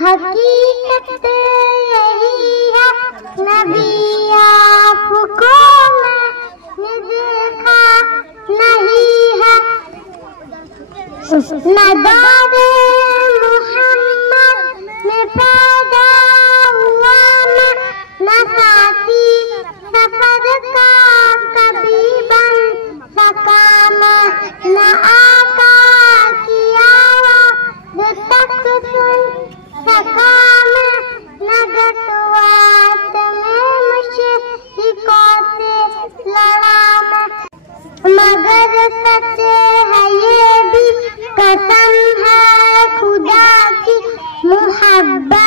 हकीकत यही है नबी आपको मैंने देखा नहीं है। नदारे मोहम्मद में पैदा हुआ मैं, न साथी सफर का कभी बन सका मैं, न आका की आवाज़ तक सुन सका मैं, न गतवात में मुश्रिकों से लड़ा मैं। मगर सच है ये भी कसम है खुदा की मोहब्बत